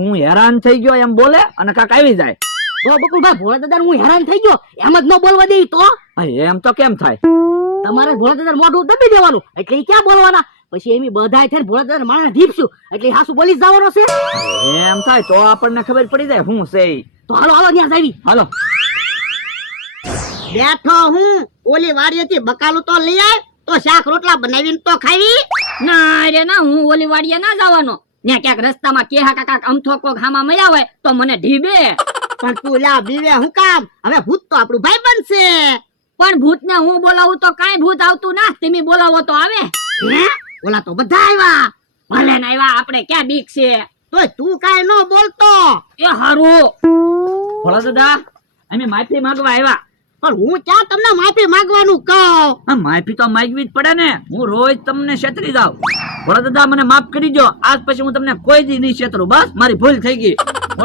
હું હેરાન થઈ ગયો એમ બોલે અને કાક આવી જાય. તો બકુલભાઈ ભોળા દાદા હું હેરાન થઈ ગયો એમ જ ન બોલવા દે તો એમ તો કેમ થાય? તમારે ભોળા દાદા મોઢું દબી દેવાનું એટલે ઈ ક્યાં બોલવાના પછી એમ બધાય થઈને ભોળા દાદા માણસ ધીપશું એટલે હાસુ બોલી જવાનો છે. એમ થાય તો આપણને ખબર પડી જાય હું છે ઈ. તો હાલો હાલો ત્યાં જાવી. હાલો. બેઠો હું ઓલી વાડીએથી બકાલું તો લઈ આય તો શાક રોટલા બનાવીને તો ખાવી. ના રે ના, હું ઓલી વાડીએ ના જવાનો. ત્યાં ક્યાંક રસ્તામાં કેહા કાકા અમથો કોક હામાં મળ્યા હોય તો મને ઢીબે. પણ તું લા બીવે હું કામ? હવે ભૂત તો આપણું ભાઈ બનશે. પણ ભૂતને હું બોલાવું તો કાંઈ ભૂત આવતું ના, તમે બોલાવો તો આવે. હે ઓલા તો બધા આવ્યા. ભલે ને આવ્યા, આપણે ક્યાં બીક છે. તોય તું કાઈ ન બોલતો. એ હારું. ભોળા દાદા અમે માફી માંગવા આવ્યા. પણ હું ક્યાં તમને માફી માંગવાનું કહું? આ માફી તો માંગવી જ પડે ને. હું રોજ તમને છેતરી જાઉં. ભોળા દાદા મને માફ કરી દો. આજ પછી હું તમને કોઈ દી નહીં છેતરું. બસ મારી ભૂલ થઈ ગઈ.